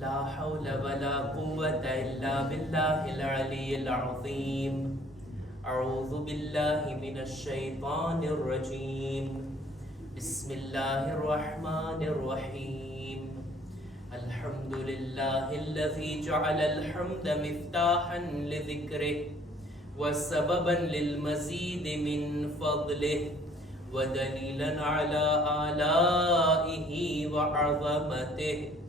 لا حول ولا قوة إلا بالله العلي العظيم. أعوذ بالله من الشيطان الرجيم. بسم الله الرحمن الرحيم. الحمد لله الذي جعل الحمد مفتاحا لذكره وسببا للمزيد من فضله ودليلا على آلائه وعظمته.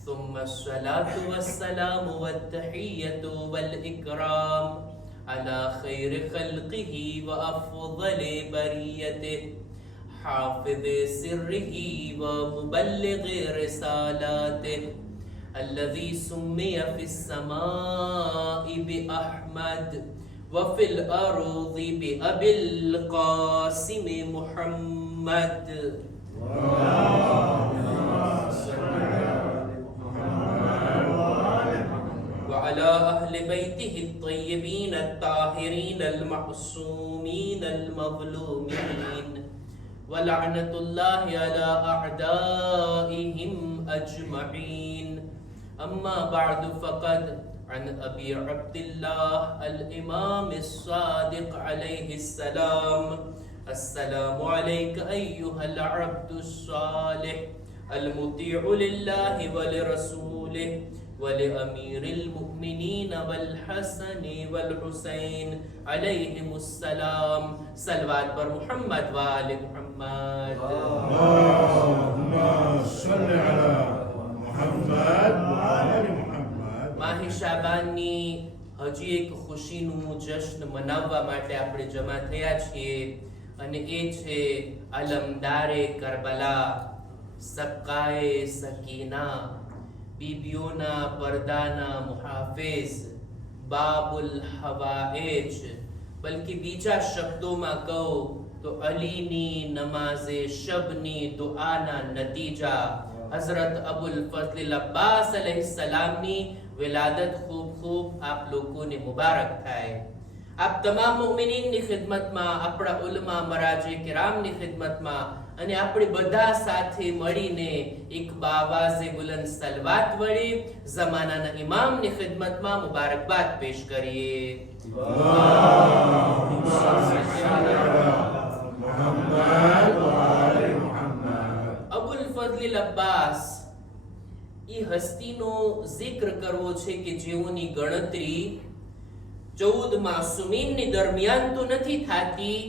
ثم الصلاة والسلام والتحية والإكرام على خير خلقه وأفضل بريته حافظ سره ومبلغ رسالاته الذي سمي في السماء بأحمد وفي الأرض بأبي القاسم محمد. وعلى أهل بيته الطيبين الطاهرين المعصومين المظلومين ولعنة الله على أعدائهم أجمعين. أما بعد فقد عن أبي عبد الله الإمام الصادق عليه السلام: السلام عليك أيها العبد الصالح المطيع لله ولرسوله ولأمير المؤمنين والحسن والحسين عليهم السلام. صلوات پر محمد وآل محمد. اللهم صل على محمد وآل محمد. માહી શાબાનની હજી એક ખુશીનું જશ્ન મનાવવા માટે આપણે જમા થયા છીએ અને એ છે અલમદારે કરબલા, સબકાએ સકીના, બીબીઓના પરદાના મુહાફિઝ, બાબુલ હવાએજ. બલ્કિ બીજા શબ્દોમાં કહું તો અલીની નમાઝે શબની દુઆના નતીજા હઝરત અબુલ ફઝલ અબ્બાસ अलैहिस्सलामની વિલાદત ખૂબ ખૂબ આપ લોકોને મુબારક થાય. આપ તમામ મુમિનીનની ખિદમતમાં, આપણા ઉલમા મરાજે કિરામની ખિદમતમાં અને આપણે બધા સાથે મળીને એક બાવાઝે બુલંદ સલવાત વડે ઝમાનાના ઇમામની ખિદમતમાં મુબારકબાદ પેશ કરીએ. અબુલ ફઝલ અબ્બાસ એ હસ્તીનો જિક્ર કરવો છે કે જેઓની ગણતરી 14 માસુમીનની દરમિયાન તો નથી થાતી,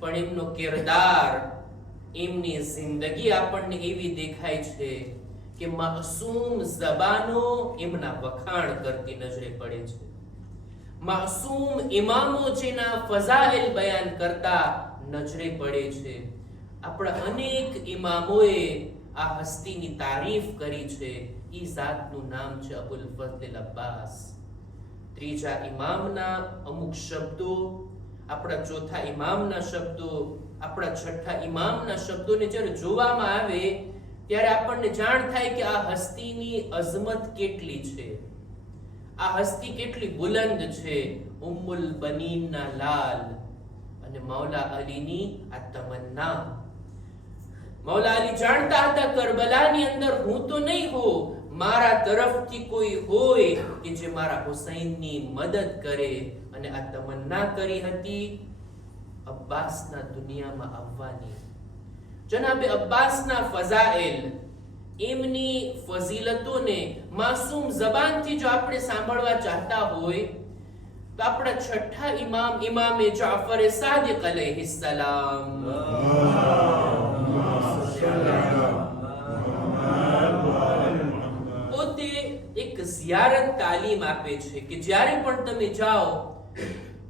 પણ એમનો કિરદાર, એમની જિંદગી આપણને એવી દેખાય છે કે માસૂમ ઝબાનો એમના વખાણ કરતી નજરે પડે છે. માસૂમ ઇમામો જેના ફઝાઇલ બયાન કરતા નજરે પડે છે. આપણા અનેક ઇમામોએ આ હસ્તીની તારીફ કરી છે. ઈ જાતનું નામ છે અબુલ ફઝલ અબ્બાસ. ત્રીજા ઇમામના અમુક શબ્દો, આપણા ચોથા ઇમામના શબ્દો, આપણા છઠ્ઠા ઇમામના શબ્દોને જ્યારે જોવામાં આવે ત્યારે આપણને જાણ થાય કે આ હસ્તીની અઝમત કેટલી છે, આ હસ્તી કેટલી બુલંદ છે. ઉમ્મુલ બનીનના લાલ અને મૌલા અલીની આ તમન્ના. મૌલા અલી જાણતા હતા કરબલાની અંદર હું તો નહીં હો, મારા તરફથી કોઈ હોય કે જે મારા હુસૈનની મદદ કરે. અને આ તમન્ના કરી હતી અબ્બાસના દુનિયામાં આવવાની. જનાબે અબ્બાસના ફઝાઇલ, એમની ફઝીલતોને માસૂમ ઝબાનથી જો આપણે સાંભળવા ચાહતા હોય તો આપણા છઠ્ઠા ઇમામ ઇમામે જાફર સાદિક अलैहिस्सलाम પોતે એક ઝિયારત તાલીમ આપે છે કે જ્યારે પણ તમે જાઓ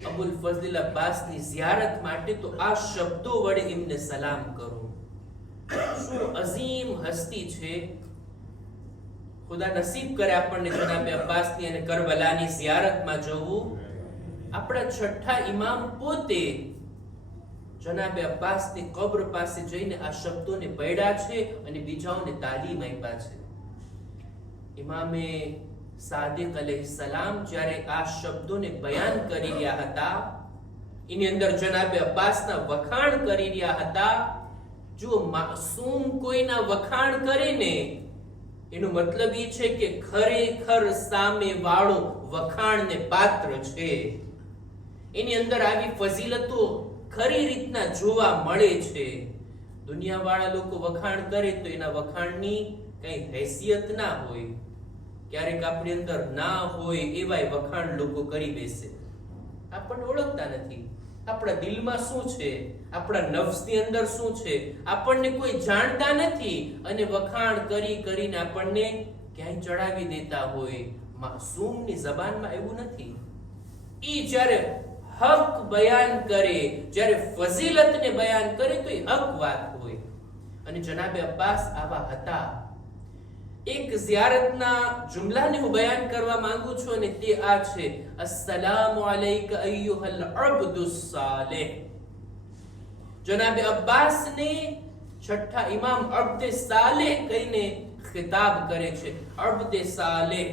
અબુલ ફઝલ અબ્બાસની ઝિયારત માટે તો આ શબ્દો વડે એમને સલામ કરો. શું અઝીમ હસ્તી છે. ખુદા નસીબ કરે આપણને જનાબે અબ્બાસની અને કરબલાની ઝિયારતમાં જવું. આપણા છઠ્ઠા ઇમામ પોતે જનાબે અબ્બાસની કબ્ર પાસે જઈને આ શબ્દોને પઢ્યા છે અને બીજાઓને તાલીમ આપ્યા છે. ઇમામે સાદિક अलैहिस्सलाम જ્યારે આ શબ્દોને બયાન કરી રહ્યા હતા, એની અંદર જનાબે અબ્બાસના વખાણ કરી રહ્યા હતા. જો માસૂમ કોઈના વખાણ કરે ને એનો મતલબ એ છે કે ખરેખર સામે વાળો વખાણને પાત્ર છે. એની અંદર આવી ફઝીલતો ખરી રીતના જોવા મળે છે. દુનિયાવાળા લોકો વખાણ કરે તો એના વખાણની કઈ હેસિયત ના હોય. ક્યારેક આપણી અંદર ના હોય એવાય વખાણ લોકો કરી બેસે. આપણને ઓળખતા નથી. આપણા દિલમાં શું છે, આપણા નફ્સની અંદર શું છે, આપણને કોઈ જાણતા નથી અને વખાણ કરી કરીને આપણને ક્યાંય ચડાવી દેતા હોય. માસૂમની જબાનમાં એવું નથી. ઈ જ્યારે હક બયાન કરે, જ્યારે ફઝીલતને બયાન કરે તો એ હક વાત હોય. અને જનાબે અબ્બાસ આવા હતા. એક ઝિયારતના જુમલાને હું બયાન કરવા માંગુ છું અને તે આ છે: અસ્સલામુ અલૈકા અય્યુહલ અબ્દુસ સાલિહ. જનાબે અબ્બાસને છઠ્ઠા ઇમામ અબ્દે સાલિહ કહીને ખિતાબ કરે છે. અબ્દે સાલિહ,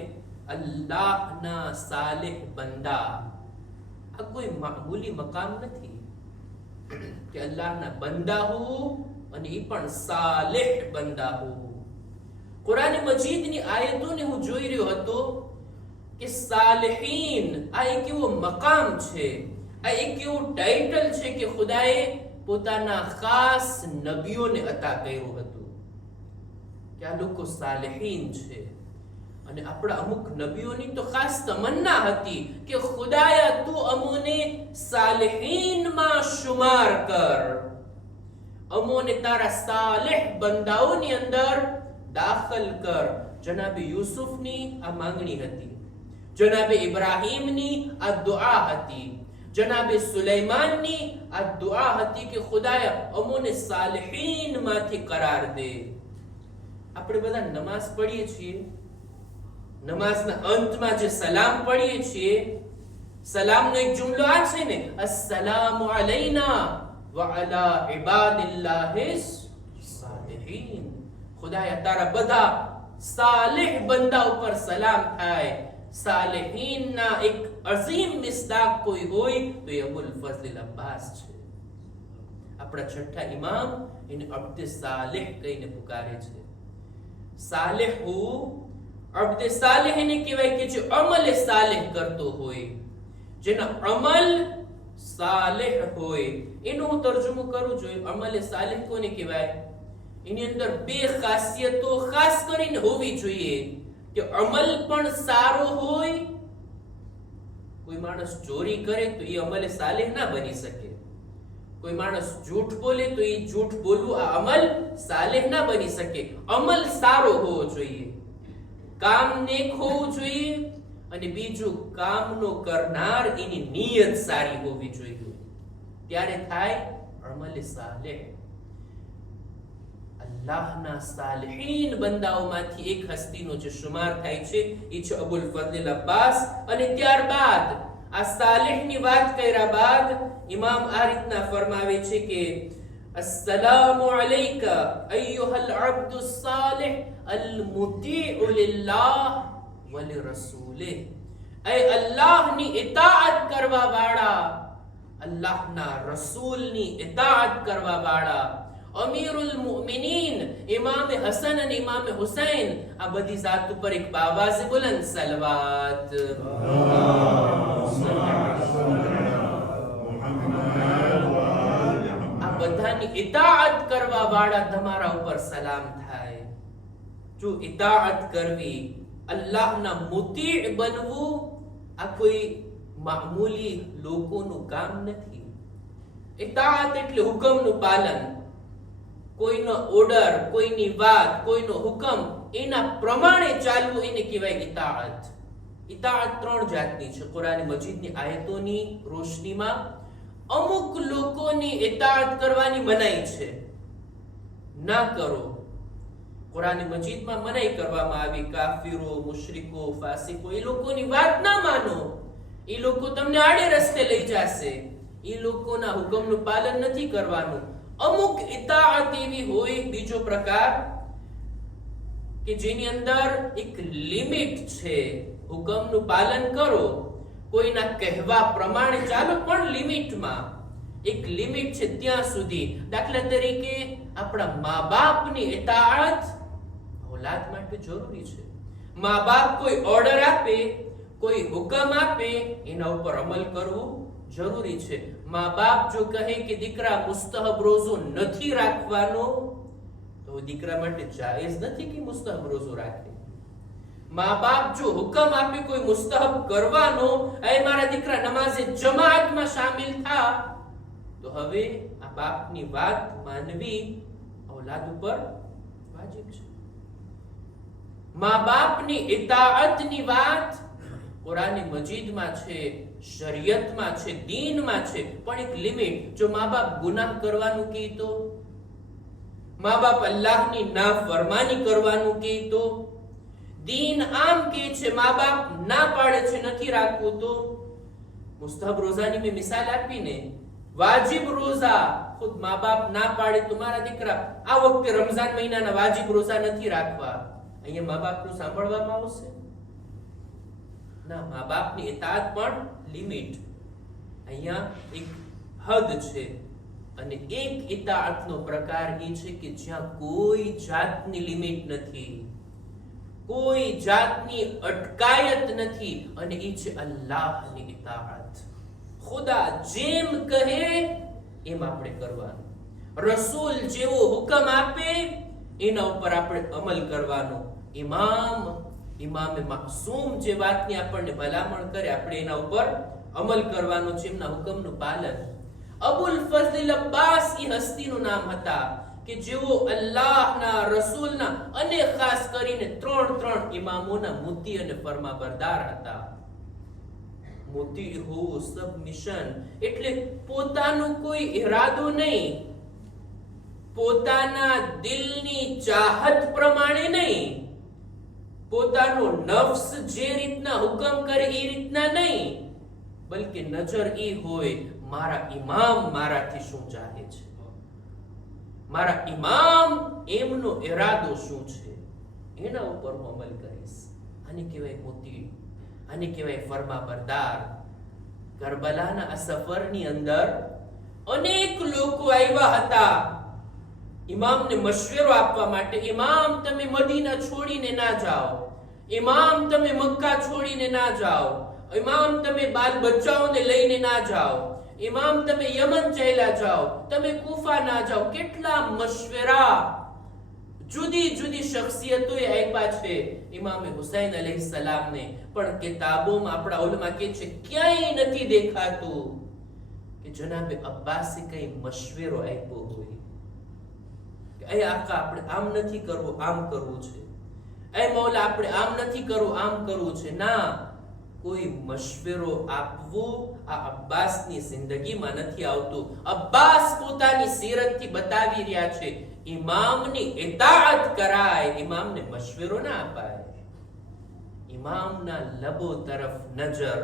અલ્લાહના સાલિહ બંદા. આ કોઈ મામૂલી મકામ નથી કે અલ્લાહના બંદા હોવું અને એ પણ સાલિહ બંદા હોવું. કુરાન મજીદની આયતોને હું જોઈ રહ્યો હતો કે સાલિહીન આ એક એવો મકામ છે, આ એક એવું ટાઇટલ છે કે ખુદાએ પોતાના ખાસ નબીઓને અતા કર્યું હતું કે આ લોકો સાલિહીન છે. અને આપણા અમુક નબીઓની તો ખાસ તમન્ના હતી કે ખુદાયા તું અમોને સાલિહીનમાં શુમાર કર, અમોને તારા સાલિહ બંદાઓની અંદર દાખલ કર. જનાબે યુસુફની આ માંગણી હતી, જનાબે ઇબ્રાહીમની આ દુઆ હતી, જનાબે સુલૈમાનની આ દુઆ હતી કે ખુદાયા અમોને સાલિહીનમાંથી કરાર દે. આપણે બધા નમાઝ પઢીએ છીએ, નમાઝના અંતમાં જે સલામ પઢીએ છીએ, સલામનો એક જુમલો આ છે ને, અસ્સલામુ અલૈના વ અલા ઇબાદિલ્લાહિસ સાલિહીન. ખુદાયા તારા બધા સાલિહ બંદા ઉપર સલામ થાય. સાલિહીનના એક અઝીમ મિસ્દાક કોઈ હોય તો એ અબુલ ફઝલ અબ્બાસ છે. આપણા છઠ્ઠા ઇમામ એને અબ્દે સાલિહ કહીને પુકારે છે. સાલિહ હું અબ્દે સાલિહ એને કહેવાય કે જે અમલ સાલિહ કરતો હોય, જેના અમલ સાલિહ હોય. એનો હું તર્જુમો કરું છું. અમલ સાલિહ કોને કહેવાય? એની અંદર બે ખાસિયતો ખાસ કરીને હોવી જોઈએ કે અમલ પણ સારો હોય. કોઈ માણસ ચોરી કરે તો એ અમલ સાલિહ ના બની શકે. કોઈ માણસ જૂઠ બોલે તો એ જૂઠ બોલવું આ અમલ સાલિહ ના બની શકે. અમલ સારો હોવો જોઈએ, કામ નેક હોવું જોઈએ, અને બીજું કામનો કરનાર એની નિયત સારી હોવી જોઈએ. ત્યારે થાય અમલ સાલિહ. અલ્લાહના સાલિહીન બંદાઓમાંથી એક હસ્તીનો જે શુમાર થાય છે એ છે અબુલ ફઝલ અબ્બાસ. અને ત્યારબાદ આ સાલિહની વાત કર્યા બાદ ઇમામ આ રીતના ફરમાવે છે કે અસ્સલામુ અલૈકા અય્યુહલ અબ્દુસ સાલિહ અલ મુતીઉ લિલ્લાહ વ લિરસૂલિહ. એ અલ્લાહની ઇતાઅત કરવા વાળા, અલ્લાહના રસૂલની ઇતાઅત કરવા વાળા, અમીરુલ મુમિનીન ઇમામ હસન અને ઇમામ હુસૈન, આ બધી જાત ઉપર એક બાવાઝે બુલંદ સલવાત. આ બધાની ઇતાઅત કરવા વાળા તમારા ઉપર સલામ થાય. જો ઇતાઅત કરવી, અલ્લાહના મુતી બનવું, આ કોઈ મામૂલી લોકોનું કામ નથી. ઇતાઅત એટલે હુકમનું પાલન. કોઈનો ઓર્ડર, કોઈની વાત, કોઈનો હુકમ એના પ્રમાણે ચાલવું એને કહેવાય ઇતાઅત. ઇતાઅત ત્રણ જાતની છે. કુરાન મજીદની આયતોની રોશનીમાં અમુક લોકોની ઇતાઅત કરવાની મનાઈ છે, ના કરો. કુરાન મજીદમાં મનાઈ કરવામાં આવી. કાફિરો, મુશરિકો, ફાસિકો એ લોકોની વાત ના માનો. એ લોકો તમને આડે રસ્તે લઈ જશે. એ લોકોના હુકમનું પાલન નથી કરવાનું. અમુક ઇતાઅત એવી હોય, બીજો પ્રકાર કે જેની અંદર એક લિમિટ છે. હુકમનું પાલન કરો, કોઈના કહેવા પ્રમાણે ચાલો, પણ લિમિટમાં. એક લિમિટ છે ત્યાં સુધી. દાખલા તરીકે આપણા મા બાપની ઇતાઅત औलाद માટે જરૂરી છે. મા બાપ કોઈ ઓર્ડર આપે, કોઈ હુકમ આપે, એના ઉપર અમલ કરવું જરૂરી છે. મા બાપ જો કહે કે દીકરા મુસ્તહબ રોઝો નથી રાખવાનો, તો દીકરા માટે જાયઝ નથી કે મુસ્તહબ રોઝો રાખે. મા બાપ જો હુકમ આપે કોઈ મુસ્તહબ કરવાનો, એ મારા દીકરા નમાઝે જમાઅતમાં શામિલ થા, તો હવે આ બાપની વાત માનવી औलाद ઉપર વાજિબ છે. મા બાપની ઇતાઅતની વાત કુરાન મજીદમાં છે, શરીયતમાં છે, દીનમાં છે, પણ એક લિમિટ. જો મા બાપ ગુનાહ કરવાનું કહે તો, મા બાપ અલ્લાહની નાફરમાની કરવાનું કહે તો, દીન આમ કહે છે, મા બાપ ના પાડે છે નથી રાખવું તો, મુસ્તહબ રોઝાની મેં મિસાલ આપીને, વાજિબ રોઝા ખુદ મા બાપ ના પાડે તો મારા દીકરા આ વખતે રમઝાન મહિનાના વાજિબ રોઝા નથી રાખવા, અહીંયા મા બાપનું સાંભળવામાં આવશે ના. મા બાપની ઇતાઅત પણ લિમિટ, અહીંયા એક હદ છે. અને એક ઇતાઅતનો પ્રકાર એ છે કે જ્યાં કોઈ જાતની લિમિટ નથી, કોઈ જાતની અટકાયત નથી, અને એ છે અલ્લાહની ઇતાઅત. ખુદા જેમ કહે એમ આપણે કરવાનું, રસૂલ જેવો હુકમ આપે એના ઉપર આપણે અમલ કરવાનો. ઇમામે માસૂમ જે વાતની આપણને ભલામણ કરે આપણે એના ઉપર અમલ કરવાનો છે, એમના હુકમનું પાલન. અબુલ ફઝલ અબ્બાસ એ હસ્તીનું નામ હતા કે જેઓ અલ્લાહના રસૂલના અને ખાસ કરીને ત્રણ ઇમામોના મુતી અને ફરમાબરદાર હતા. મુતી હોવું, સબમિશન એટલે પોતાનો કોઈ ઇરાદો નહીં, પોતાના દિલની ચાહત પ્રમાણે નહીં, પોતાનો નફ્સ જે રીતના હુકમ કરે એ રીતના નહીં, બલકે નજર એ હોય મારા ઇમામ મારાથી શું ચાહે છે, મારા ઇમામ એમનો ઇરાદો શું છે, એના ઉપર હું અમલ કરીશ. આને કહેવાય મોતી, આને કહેવાય ફરમાબરદાર. કરબલાના આ સફરની અંદર અનેક લોકો આવ્યા હતા ઇમામને મશવરો આપવા માટે. ઇમામ તમે મદીના છોડીને ના જાઓ, ઇમામ તમે મક્કા છોડીને ના જાઓ, ઇમામ તમે બાલ બચ્ચાઓને લઈને ના જાઓ, ઇમામ તમે યમન ચાલ્યા જાઓ, તમે કુફા ના જાઓ. કેટલા મશવરા જુદી જુદી શખ્સિયતોએ આપ્યા છે ઇમામે હુસૈન અલૈહિસ્સલામને, પણ કિતાબોમાં આપણા ઉલમા કહે છે ક્યાંય નથી દેખાતું કે જનાબે અબ્બાસે કઈ મશવરો આપ્યો હોય કે એ આકા આપણે આમ નથી કરવું, આમ કરવું છે, એ મૌલા આપણે આમ નથી કરવું, આમ કરવું છે. ના, કોઈ મશવરો આપવું આ અબ્બાસની જિંદગીમાં નથી આવતું. અબ્બાસ પોતાની સીરતથી બતાવી રહ્યા છે ઇમામની ઇતાઅત કરાય, ઇમામને મશવરો ના અપાય. ઇમામના લબો તરફ નજર,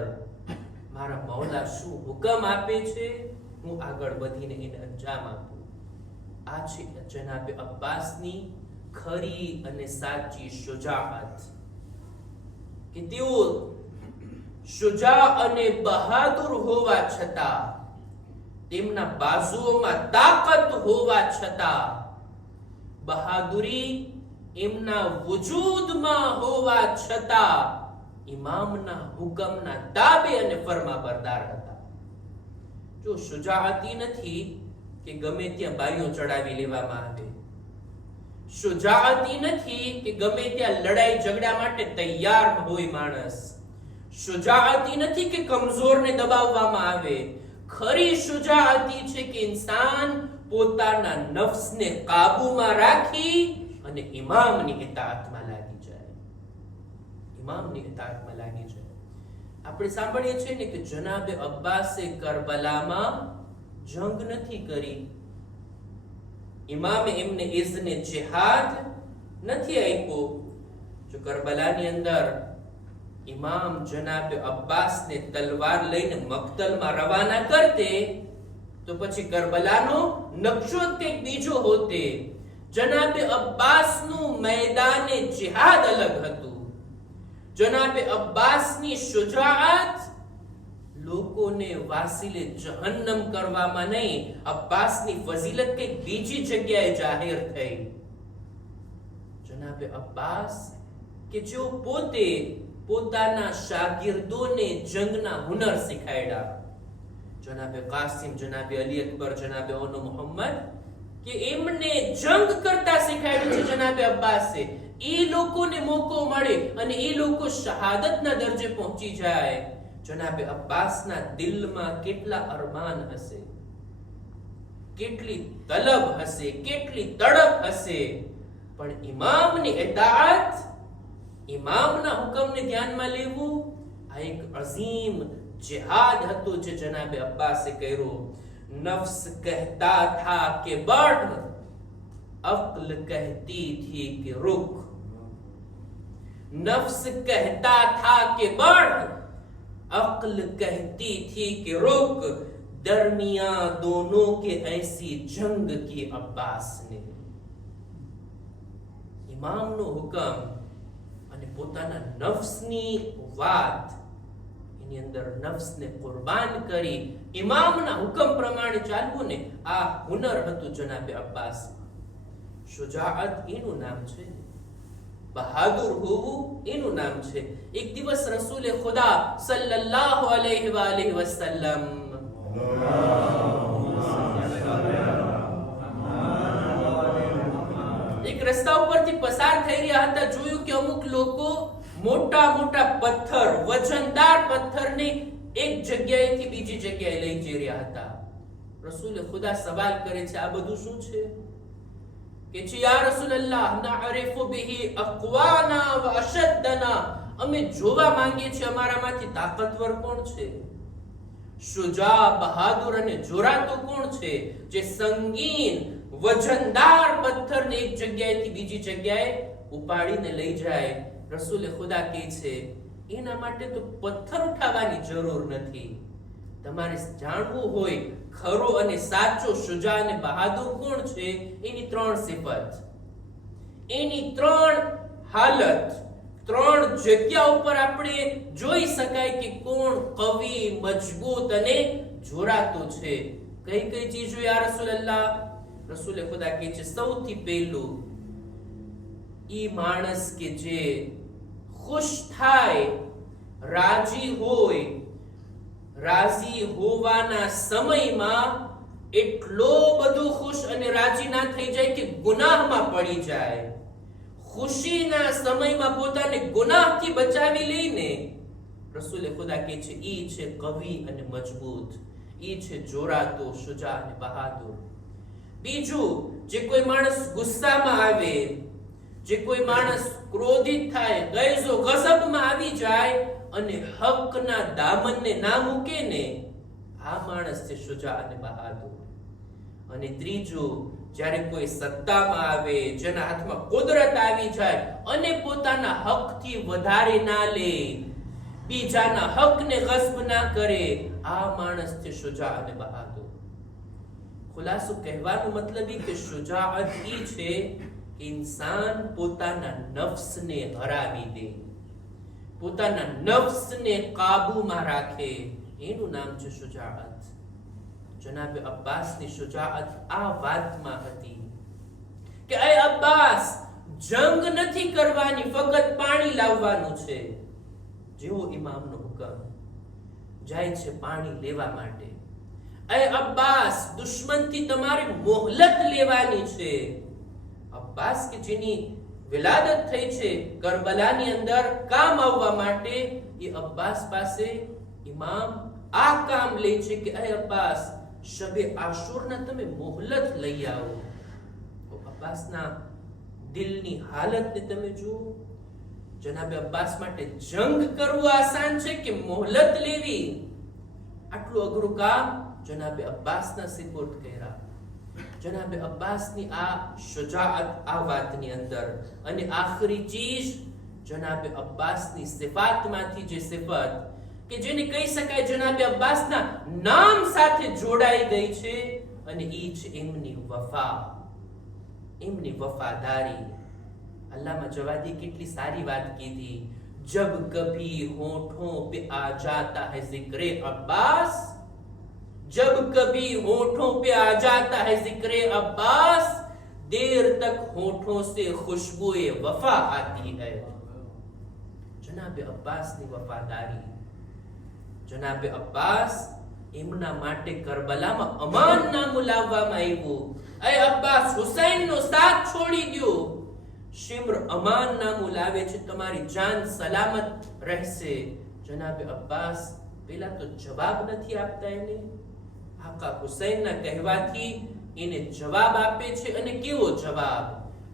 મારા મૌલા શું હુકમ આપે છે હું આગળ વધીને એને અંજામ આપું. આ છે જનાબે અબ્બાસની ખરી અને સાચી શુજાઅત કે તેઓ શુજા અને બહાદુર હોવા છતાં, તેમના બાજુઓમાં તાકાત હોવા છતાં, બહાદુરી એમના વજૂદમાં હોવા છતાં ઇમામના હુકમના તાબે અને ફરમાબરદાર હતા. જો શુજાઅતી નથી કે ગમે ત્યાં બારીઓ ચડાવી લેવામાં આવે, શુજાઅતી નથી કે ગમે ત્યાં લડાઈ ઝઘડા માટે તૈયાર હોય માણસ, શુજાઅતી નથી કે કમજોરને દબાવવામાં આવે. ખરી શુજાઅતી છે કે ઇન્સાન પોતાના નફ્સને કાબૂમાં રાખી અને ઇમામની ઇતાઅતમાં લાગી જાય, ઇમામની ઇતાઅતમાં લાગી જાય. આપણે સાંભળીએ છીએ ને કે જનાબે અબ્બાસે કરબલામાં જંગ નથી કરી, ઇમામે એમને ઇઝ્ને જિહાદ નથી આપ્યો. જો કરબલાની અંદર ઇમામ જનાબે અબ્બાસને તલવાર લઈને મક્તલમાં રવાના કરતે તો પછી કરબલાનો નકશો કંઈક બીજો હોતે. જનાબે અબ્બાસનું મેદાને જિહાદ અલગ હતું. જનાબે અબ્બાસની શુજાઅત લોકોને વાસીલે જહન્નમ કરવામાં નહીં, અબ્બાસની ફઝીલત કંઈક બીજી જગ્યાએ જાહેર થઈ. જનાબે અબ્બાસ કે જેઓ પોતે પોતાના શાગિર્દોને જંગના હુનર શીખાડ્યા, જનાબે કાસિમ, જનાબે અલી અકબર, જનાબે ઓનો મોહમ્મદ, કે એમને જંગ કરતા શીખાડ્યું છે જનાબે અબ્બાસે. એ લોકોને મોકો મળે અને એ લોકો શહાદતના દરજે પહોંચી જાય. જનાબે અબ્બાસના દિલમાં કેટલા અરમાન હશે, કેટલી તલબ હશે, કેટલી તડપ હશે, પણ ઇમામની ઇતાઅત, ઇમામના હુકમને ધ્યાનમાં લેવું, આ એક અઝીમ जिहाद હતો જે જનાબે અબ્બાસે કર્યો. નફ્સ કહેતા થા કે बढ़, અક્લ કહેતી थी कि रुक. नफ्स कहता था कि बढ़, अक्ल कहती थी कि रुक. दरमियां दोनों के ऐसी जंग की अब्बास ने. ઇમામનો હુકમ અને પોતાના નફ્સની વાત, એની અંદર નફ્સને કુરબાન કરી ઇમામના હુકમ પ્રમાણે ચાલવું ને, આ હુનર હતું જનાબે અબ્બાસ. શુજાઅત એનું નામ છે, બહાદુર હોવું એનું નામ છે. એક દિવસ રસૂલે ખુદા સલ્લલ્લાહુ અલૈહિ વાલિહિ વસલ્લમ એક રસ્તા ઉપરથી પસાર થઈ રહ્યા હતા. જોયું કે અમુક લોકો મોટા મોટા પથ્થર, વજનદાર પથ્થરને એક જગ્યાએથી બીજી જગ્યાએ લઈ જઈ રહ્યા હતા. રસૂલે ખુદા સવાલ કરે છે, આ બધું શું છે? કે છે યા રસૂલલ્લાહ, નઅરિફુ બિહી અક્વાના વ અશદ્દના. અમે જોવા માંગીએ છીએ અમારામાંથી તાકાતવર કોણ છે, શુજા, બહાદુર અને જોરાતો કોણ છે, જે સંગીન વજનદાર પથ્થરને એક જગ્યાએથી બીજી જગ્યાએ ઉપાડીને લઈ જાય. રસૂલે ખુદા કહે છે, એના માટે તો પથ્થર ઉઠાવવાની જરૂર નથી. તમારે જાણવું હોય ખરો અને સાચો શુજા અને બહાદુર કોણ છે, એની 3 સિફત, એની 3 હાલત, 3 જગ્યા ઉપર આપણે જોઈ શકાય કે કોણ કવિ, મજબૂત અને જોરાતો છે. કઈ કઈ ચીજો યા રસૂલલ્લાહ? રસૂલે ખુદા કહે છે, સૌથી પહેલું ઈ માણસ કે જે ખુશ થાય, રાજી હોય, રાજી હોવાના સમયમાં એટલો બધો ખુશ અને રાજી ના થઈ જાય કે ગુનાહમાં પડી જાય. ખુશીના સમયમાં પોતાને ગુનાહથી બચાવી લઈને રસૂલે ખુદા કહે છે, ઈ છે કવિ અને મજબૂત, ઈ છે જોરાતો, શુજા અને બહાદુર. બીજું, જે કોઈ માણસ ગુસ્સામાં આવે, જે કોઈ માણસ ક્રોધિત થાય, ગૈઝો ગઝબમાં આવી જાય અને હકના દામનને ના મૂકે ને, આ માણસ છે શુજા અને બહાદુર. અને ત્રીજું, જ્યારે કોઈ સત્તામાં આવે, જેના હાથમાં કુદરત આવી જાય અને પોતાના હકથી વધારે ના લે, બીજાના હકને ગસ્બ ના કરે, આ માણસ છે શુજા અને બહાદુર. ખુલાસો કહેવાનો મતલબ એ કે શુજાઅત ઈ છે કે ઇન્સાન પોતાના નફ્સને હરાવી દે, પોતાના નફ્સને કાબૂમાં રાખે, એનું નામ છે શુજાઅત. જનાબે અબ્બાસની શુજાઅત આ વાતમાં હતી કે એ અબ્બાસ, જંગ નથી કરવાની, ફક્ત પાણી લાવવાનું છે. જેવો ઇમામનો હુકમ, જાય છે પાણી લેવા માટે. એ અબ્બાસ, દુશ્મનથી તમારે મોહલત લેવાની છે. અબ્બાસ કે જેની વિલાદત થઈ છે કરબલાની અંદર કામ આવવા માટે, એ અબ્બાસ પાસે ઇમામ આ કામ લે છે કે એ અબ્બાસ, શબે આશુરના તમે મોહલત લઈ આવો. તો અબ્બાસના દિલની હાલતને તમે જુઓ. જનાબે અબ્બાસ માટે જંગ કરવું આસાન છે કે મોહલત લેવી? આટલું અઘરું કામ જનાબે અબ્બાસના સિપોર્ટ કર્યા. જનાબે અબ્બાસની આ શુજાઅત આ વાતની અંદર. અને આખરી ચીજ, જનાબે અબ્બાસની સિફાતમાંથી જે સિફત કે જેને કહી શકાય જનાબે અબ્બાસના નામ સાથે જોડાઈ ગઈ છે, અને ઈ છે એમની વફા, એમની વફાદારી. અલ્લામા જવાદી કેટલી સારી વાત કીધી, જબ કભી હોઠોं पे आ जाता है जिक्र अब्बास, जब कभी होठों पे आ जाता है जिक्र अब्बास, देर तक होठों से खुशबुए वफा आती है। जनाबे अब्बास ની વફાદારી, જનાબે અબ્બાસ એમના માટે કરબલામાં અમાન નામું લાવવામાં આવ્યું. એ અબ્બાસ, હુસૈનનો સાથ છોડી દો. શિમ્ર અમાન નામું લાવે છે, તમારી જાન સલામત રહેશે. જનાબે અબ્બાસ પેલા તો જવાબ નથી આપતા એને. આકા હુસૈનના કહેવાથી એને જવાબ આપે છે. અને કેવો જવાબ?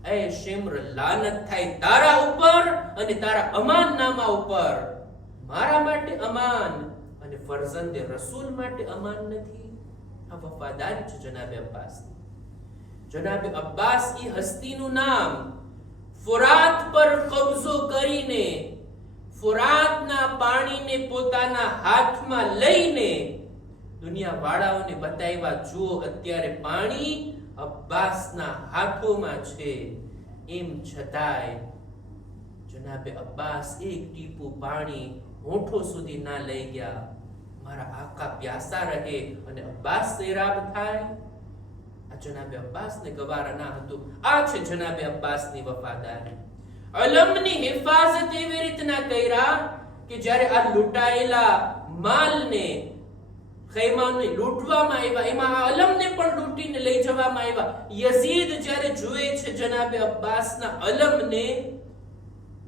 એ શિમ્ર, લાનત થાય તારા ઉપર અને તારા અમાન નામા ઉપર. મારા માટે અમાન અને ફરઝંદે રસૂલ માટે અમાન નથી. આ વફાદારી છે જનાબે અબ્બાસ. જનાબે અબ્બાસ એ હસ્તીનું નામ ફુરાત પર કબજો કરીને, ફુરાતના પાણીને પોતાના હાથમાં લઈને દુનિયા વાળાઓને બતાવ્યા, જુઓ અત્યારે પાણી અબ્બાસના હાથોમાં છે. એમ છતાંય જનાબે અબ્બાસ એક ટીપું પાણી હોઠો સુધી ના લઈ ગયા. મારા આકા પ્યાસા રહે અને અબ્બાસ સૈરાબ થાય. આ જનાબે અબ્બાસને ગવારા ના હતું. આ છે જનાબે અબ્બાસની વફાદારી. અલમની હિફાજત એવી રીતના કર્યા કે જ્યારે આ લૂંટાયેલા માલને, ખૈમાને લૂંટવામાં આવ્યા, એમાં આ અલમને પણ લૂંટીને લઈ જવામાં આવ્યા. યઝીદ જ્યારે જુએ છે જનાબે અબ્બાસના અલમને,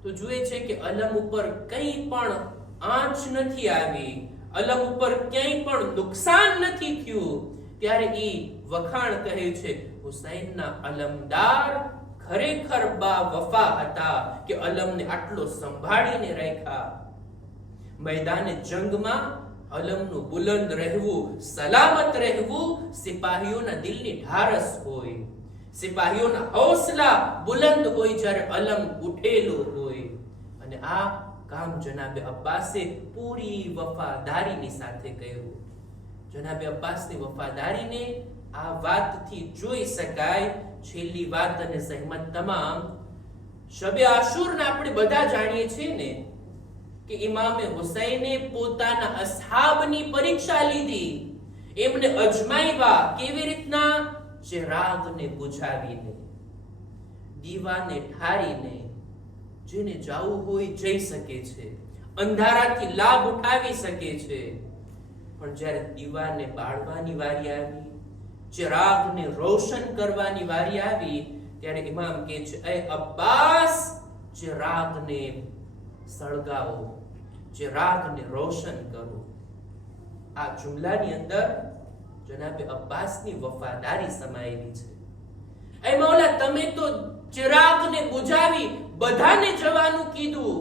તો જુએ છે કે અલમ ઉપર કંઈ પણ આંચ નથી આવી, અલમ ઉપર ક્યાંય પણ નુકસાન નથી થયું. ત્યારે એ વખાણ કહે છે, હુસૈનના અલમદાર ખરેખર બા વફા હતા કે અલમને આટલો સંભાળીને રાખ્યા. મેદાને જંગમાં અલમનું બુલંદ રહેવું, સલામત રહેવું સિપાહીઓના દિલની ઢારસ હોય. સિપાહીઓના હૌસલા બુલંદ હોય જ્યારે અલમ ઉઠેલું હોય. અને આ કામ જનાબે અબ્બાસે પૂરી વફાદારીની સાથે કર્યું. જનાબે અબ્બાસની વફાદારીને આ વાતથી જોઈ શકાય. છેલ્લી વાત અને સહેમત તમામ, શબે આશુરના આપણે બધા જાણીએ છીએ ને કે ઇમામે હુસૈને પોતાના અસહાબની પરીક્ષા લીધી. એમને અજમાવ્યા. કેવી રીતના? ચિરાગને બુઝાવીને, દીવાને ઠારીને. જેને જાવું હોય જઈ શકે છે, અંધારાથી લાભ ઉઠાવી શકે છે. પણ જ્યારે દીવાને બાળવાની વારી આવી, ચિરાગને રોશન કરવાની વારી આવી, ત્યારે ઇમામ કહે છે, એ અબ્બાસ, ચિરાગને સળગાવો, ચિરાગને રોશન કરો. આ જુમલાની અંદર જનાબે અબ્બાસની વફાદારી સમાયેલી છે. એ મૌલા, તમે તો ચિરાગને બુઝાવી બધાને જવાનું કીધું,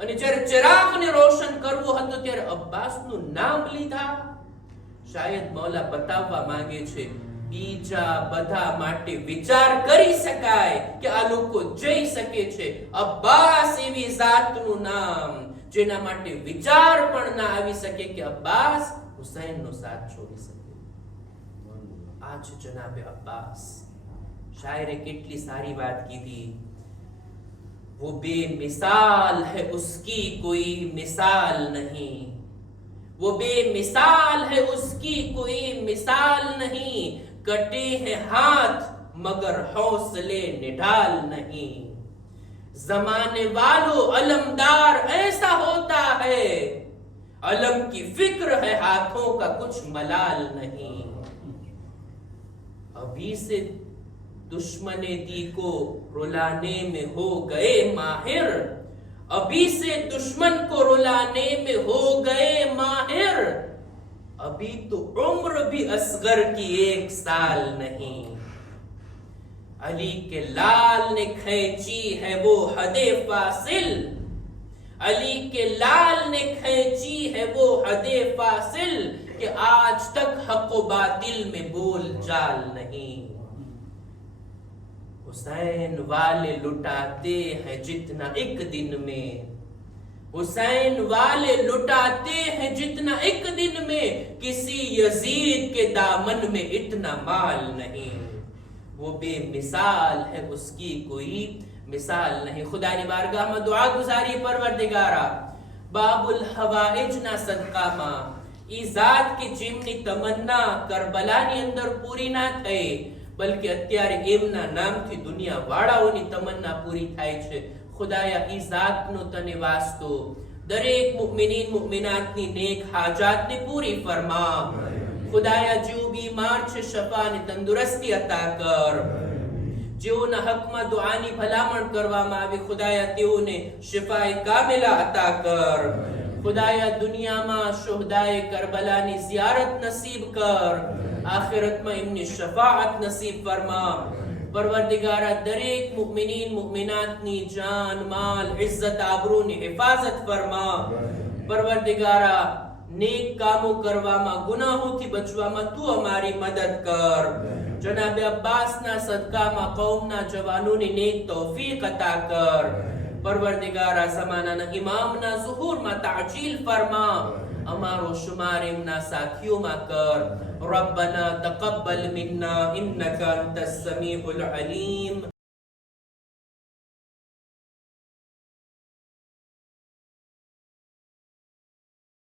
અને જ્યારે ચિરાગને રોશન કરવો હતો ત્યારે અબ્બાસનું નામ લીધા. શાયદ મૌલા બતાવવા માંગે છે, બીજા બધા માટે વિચાર કરી શકાય કે આ લોકો જઈ શકે છે. અબ્બાસ એવી જાતનું નામ જેના માટે વિચાર પણ ના આવી શકે કે અબ્બાસ હુસૈનનો સાથ છોડી શકે. આ છે જનાબે અબ્બાસ. શાયરે કેટલી સારી વાત કીધી. वो बेमिसाल है उसकी कोई मिसाल नहीं, वो बेमिसाल है उसकी कोई मिसाल नहीं, कटे हैं हाथ मगर हौसले निढाल नहीं. जमाने वालों अलमदार ऐसा होता है, अलम की फिक्र है हाथों का कुछ मलाल नहीं. अभी से दुश्मने दी को रुलाने में हो गए माहिर, अभी से दुश्मन को रुलाने में हो गए माहिर, अभी तो उम्र भी असगर की 1 साल नहीं. अली के लाल ने खींची है वो हदे फासिल, अली के लाल ने खींची है वो हदे फासिल, कि आज तक हक व बातिल में बोल चाल नहीं. हुसैन वाले लुटाते हैं जितना एक दिन में, हुसैन वाले लुटाते हैं जितना एक दिन में, किसी यजीद के दामन में इतना माल नहीं. वो बेमिसाल है उसकी कोई मिसाल नहीं. खुदा ने बारगाह में दुआ गुजारी, परवरदिगारा बाबुल हवाइज ना सदकाમાં ઈ ઝાત કે જેમની તમન્ના કરબલાની અંદર પૂરી ના થઈ, બલકે અત્યારે એમના નામથી દુનિયા વાળાઓની તમન્ના પૂરી થાય છે. ખુદાયા ઈ ઝાતનો તને વાસ્તો દરેક મુમિનીન મુમિનાતની નેક હાજાતને પૂરી ફરમા. ખુદાયા જેઓ બીમાર છે શફા અને તંદુરસ્તી અતા કર. જેઓના હકમાં દુઆની ભલામણ કરવામાં આવે ખુદાયા તેઓને શિફાએ કામિલા અતા કર. ખુદાયા દુનિયામાં શુહદાએ કરબલાની ઝિયારત નસીબ કર. આખિરતમાં એમની શફાઅત નસીબ ફરમા. પરવરદિગારા દરેક મુમિનીન મુમિનાતની જાન માલ ઇઝ્ઝત આબરૂની હિફાઝત ફરમા. પરવરદિગારા નેક કામો કરવામાં ગુનાહોથી બચવામાં તું અમારી મદદ કર. જનાબે અબ્બાસના સદકામાં કૌમના જવાનોની નેક તૌફીક અતા કર. પરવરદિગારા ઝમાનાના ઇમામના ઝુહૂરમાં તાજીલ ફરમા. અમારો શુમાર એમના સાથીઓમાં કર. ربنا تقبل منا إنك أنت السميع العليم